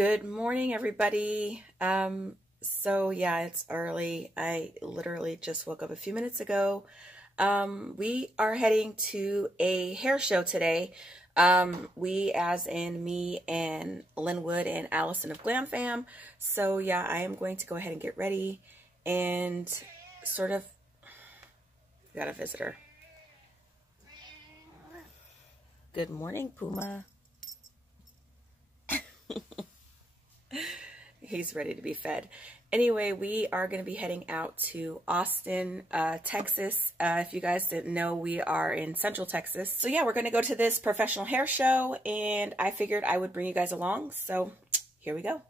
Good morning, everybody. So yeah, it's early. I literally just woke up a few minutes ago. We are heading to a hair show today. We as in me and Linwood and Alison of Glamfam. So yeah, I am going to go ahead and get ready and sort of got a visitor. Good morning, Puma. He's ready to be fed. Anyway, we are going to be heading out to Austin, Texas. If you guys didn't know, we are in Central Texas. So yeah, we're going to go to this professional hair show, and I figured I would bring you guys along. So here we go.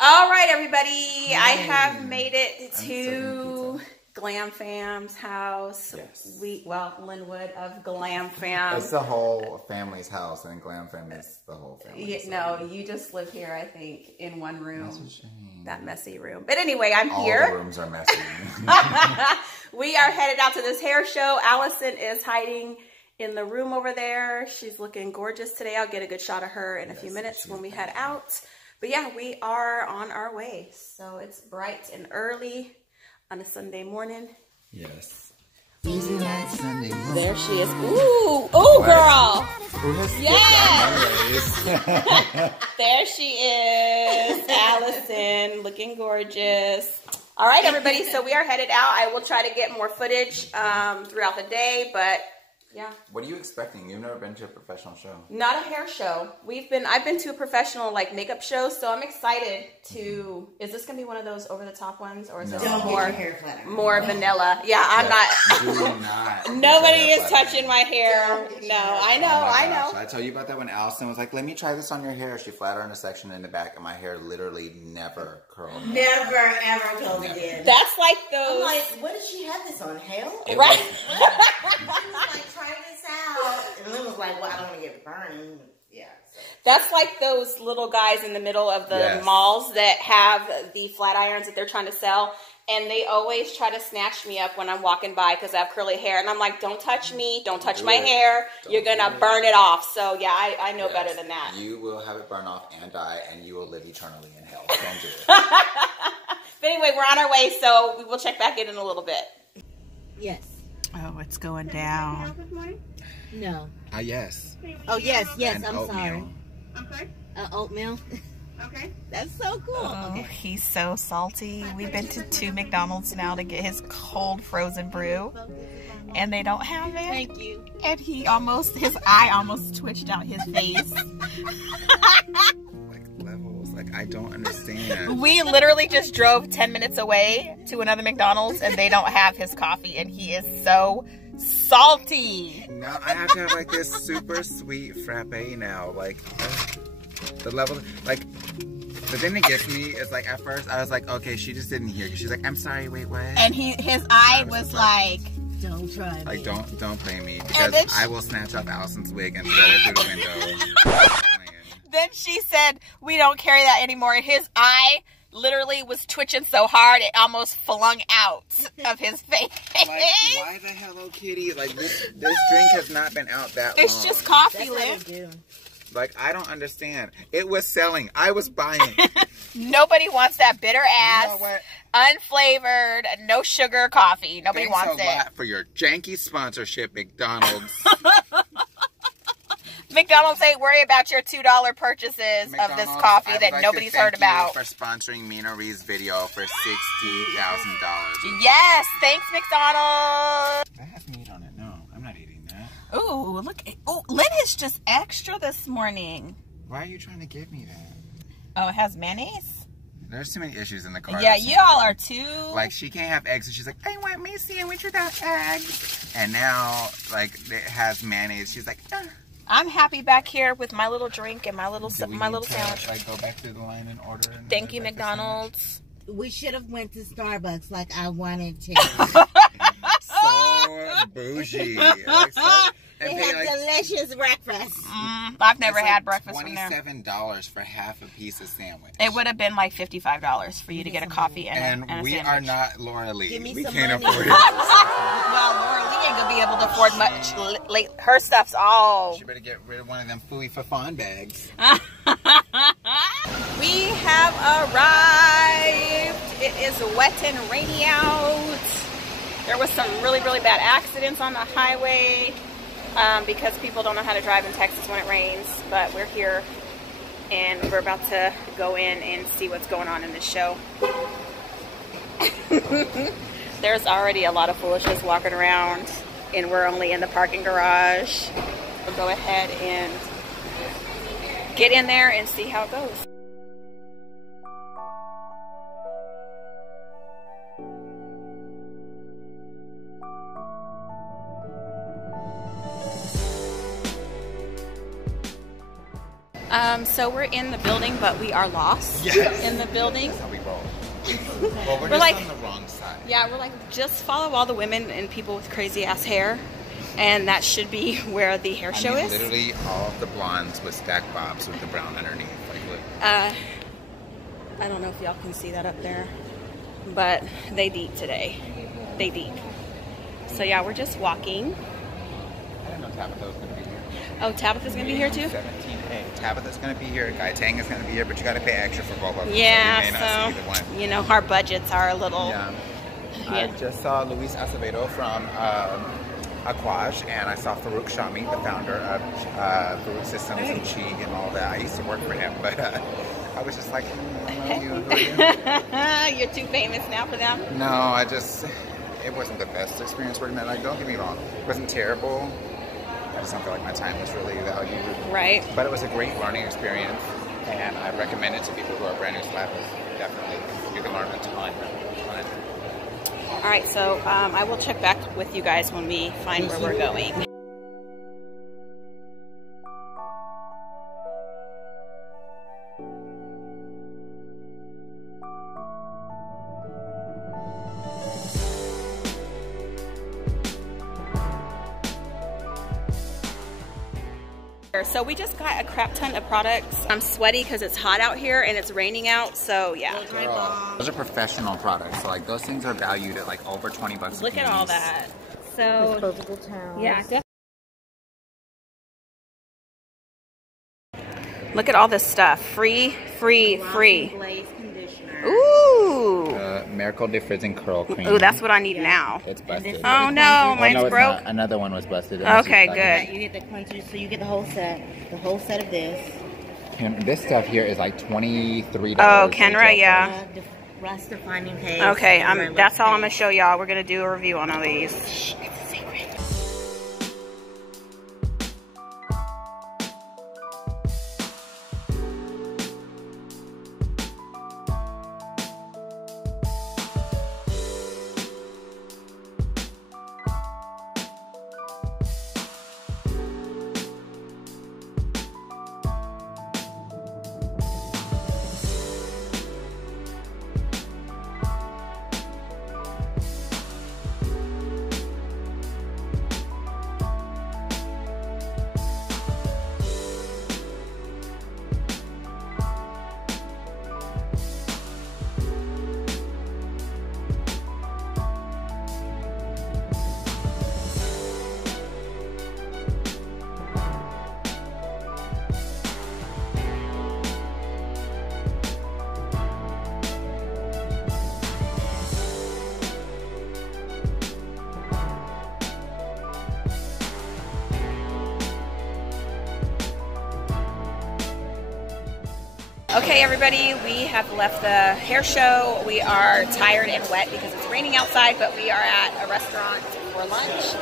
All right, everybody. Hi. I have made it to Glamfam's house. Yes. Linwood of Glamfam. It's the whole family's house, and Glamfam is the whole family. Yeah, so. No, you just live here, I think, in one room. That's a shame. That messy room. But anyway, I'm here. All the rooms are messy. We are headed out to this hair show. Allison is hiding in the room over there. She's looking gorgeous today. I'll get a good shot of her in a few minutes when we head out. But yeah, we are on our way. So it's bright and early on a Sunday morning. Yes. There she is. Ooh, ooh, girl. Yes. There she is, Allison, looking gorgeous. All right, everybody. So we are headed out. I will try to get more footage throughout the day, but yeah. What are you expecting? You've never been to a professional show. Not a hair show. I've been to a professional makeup show, so I'm excited to. Is this gonna be one of those over the top ones, or is this more vanilla? Yeah, I'm not. Nobody is touching my hair. No, I know. So I tell you about that when Alison was like, "Let me try this on your hair." She flat ironed a section in the back, and my hair literally never curled. Never ever curled again. That's like those. I'm like, what did she have this on? Hell? Right. Try this out. And Lynn was like, well, I don't want to get burning. Yeah. So. That's like those little guys in the middle of the malls that have the flat irons that they're trying to sell. And they always try to snatch me up when I'm walking by because I have curly hair. And I'm like, don't touch me. Don't touch my hair. You're going to burn it off. So, yeah, I know better than that. You will have it burn off and die, and you will live eternally in hell. Don't do it. But anyway, we're on our way, so we will check back in a little bit. Yes. Oh, it's going down. No. Yes. Oh, yes. And I'm oatmeal. sorry. I'm sorry? Oatmeal. Okay. That's so cool. Oh, okay. He's so salty. We've been to 2 McDonald's now to get his cold frozen brew, and they don't have it. Thank you. And his eye almost twitched out his face. I don't understand. We literally just drove 10 minutes away to another McDonald's, and they don't have his coffee, and he is so salty. No, I have to have this super sweet frappe now. The level, the thing that gets me is at first I was like, okay, she just didn't hear you. She's like, I'm sorry, wait, what? And his eye was like, don't try me. Don't play me, because I will snatch off Allison's wig and throw it through the window. Then she said, we don't carry that anymore. And his eye literally was twitching so hard, it almost flung out of his face. Why the Hello Kitty? This drink has not been out that long. It's just coffee, Liv. I don't understand. It was selling. I was buying. Nobody wants that bitter ass, you know unflavored, no sugar coffee. Nobody wants it. Thanks a lot for your janky sponsorship, McDonald's. McDonald's ain't worry about your $2 purchases of this coffee that nobody's heard about. For sponsoring Menaree's video for $60,000. Yes, thanks McDonald's. That has meat on it. No, I'm not eating that. Ooh, look. Oh, Lynn is just extra this morning. Why are you trying to give me that? Oh, it has mayonnaise? There's too many issues in the car. Yeah, you all are too. She can't have eggs, and she's like, I want my sandwich without eggs. And now, it has mayonnaise. She's like, I'm happy back here with my little drink and my little sandwich. Go back through the line and order. Thank you, McDonald's. We should have went to Starbucks like I wanted to. So bougie. They have delicious breakfast. I've never had breakfast from there. $27 for half a piece of sandwich. It would have been like $55 for you to get a coffee and a sandwich. We are not Laura Lee. Give me we some can't money. afford it. Well, Laura Lee ain't gonna be able to afford much. Her stuff's all. She better get rid of one of them Fooey Fafan bags. wet and rainy out. There was some really bad accidents on the highway because people don't know how to drive in Texas when it rains. But we're here and we're about to go in and see what's going on in this show. There's already a lot of foolishness walking around and we're only in the parking garage. We'll go ahead and get in there and see how it goes. So we're in the building, but we are lost in the building. That's how we roll. Well, we're just like on the wrong side. Yeah, we're like, just follow all the women and people with crazy ass hair, and that should be where the hair show is. Literally all of the blondes with stacked bobs with the brown underneath. Like, look. I don't know if y'all can see that up there, but they deep today. They deep. So yeah, we're just walking. I didn't know Tabitha was going to be here. Oh, Tabitha's going to be here too? 17A. Tabitha's going to be here. Guy Tang is going to be here, but you got to pay extra for both of them. Yeah, so you may not see either one. you know, our budgets are a little... Yeah. I just saw Luis Acevedo from Aquage, and I saw Farouk Shami, the founder of Farouk Systems and Chi and all that. I used to work for him, but I was just like, I don't know you. Who are you? You're too famous now for them? No, it wasn't the best experience working there. Like, don't get me wrong, it wasn't terrible. I just don't feel like my time was really valued. Right. But it was a great learning experience, and I recommend it to people who are brand new stylists. Definitely, you can learn a ton on it. All right, so I will check back with you guys when we find where we're going. So we just got a crap ton of products. I'm sweaty because it's hot out here and it's raining out, so yeah. Those are professional products, so like those things are valued at like over 20 bucks. Look at all that. So disposable towels. yeah, look at all this stuff. Free. Glaze conditioner. Ooh. Miracle Defrizzing Curl Cream. Ooh, that's what I need now. It's busted. Oh no, mine's no, it's broke. not. Another one was busted. Okay, good. You get the cleanser, so you get the whole set. The whole set of this. And this stuff here is like $23. Oh, Kenra, yeah. Rust defining paste. Okay, that's all I'm gonna show y'all. We're gonna do a review on all these. Shh, it's a secret. Okay, everybody, we have left the hair show. We are tired and wet because it's raining outside, but we are at a restaurant for lunch.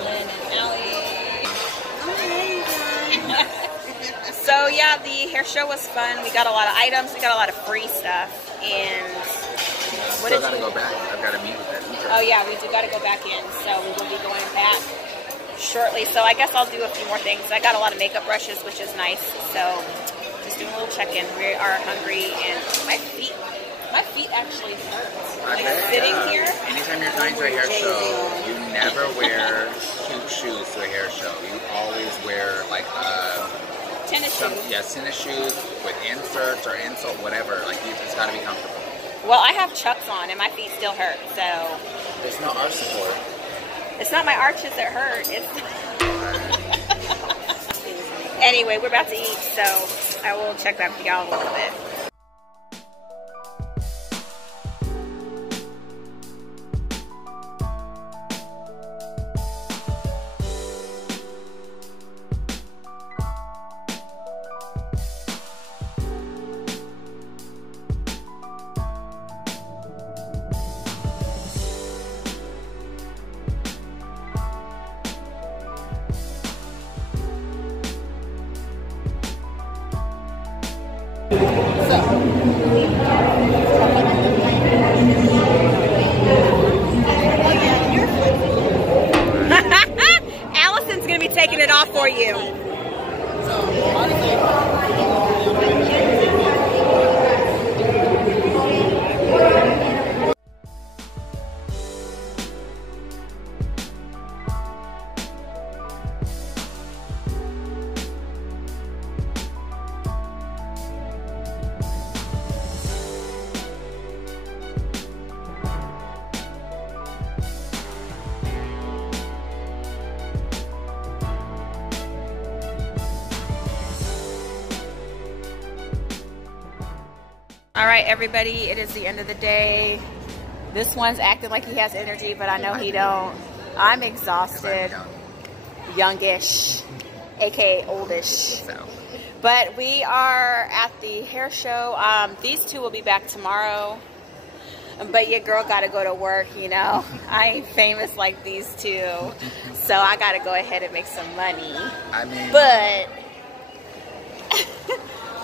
Lynn and Allie. So yeah, the hair show was fun. We got a lot of items. We got a lot of free stuff. And what Still gotta go back. I've got to meet with that teacher. Oh yeah, we do got to go back in. So we will be going back shortly. So I guess I'll do a few more things. I got a lot of makeup brushes, which is nice. So just doing a little check-in. We are hungry, and my feet actually hurt. Like sitting here. Anytime you're going to a hair show, you never wear cute shoes to a hair show. You always wear like Tennis shoes. Yeah, tennis shoes with inserts or insole, whatever. Like you just gotta be comfortable. Well, I have Chucks on, and my feet still hurt. So there's no arch support. It's not my arches that hurt. It's anyway. We're about to eat, so I will check back with y'all in a little bit. Allison's gonna be taking it off for you. All right, everybody, it is the end of the day. This one's acting like he has energy, but I know he don't. I'm exhausted. Youngish, aka oldish. But we are at the hair show. These two will be back tomorrow. But your girl got to go to work, you know. I ain't famous like these two. So I got to go ahead and make some money. I mean...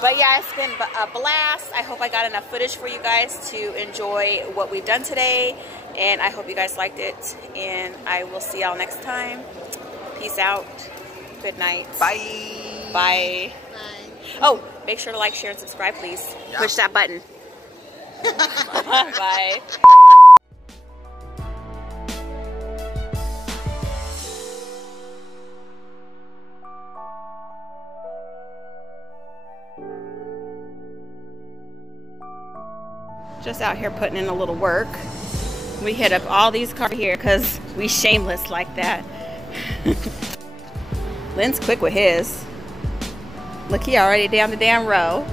But yeah, it's been a blast. I hope I got enough footage for you guys to enjoy what we've done today. And I hope you guys liked it. And I will see y'all next time. Peace out. Good night. Bye. Bye. Bye. Oh, make sure to like, share, and subscribe, please. Yeah. Push that button. Bye. Just out here putting in a little work. We hit up all these cars here because we shameless like that. Lynn's quick with his. Look, he already down the damn row.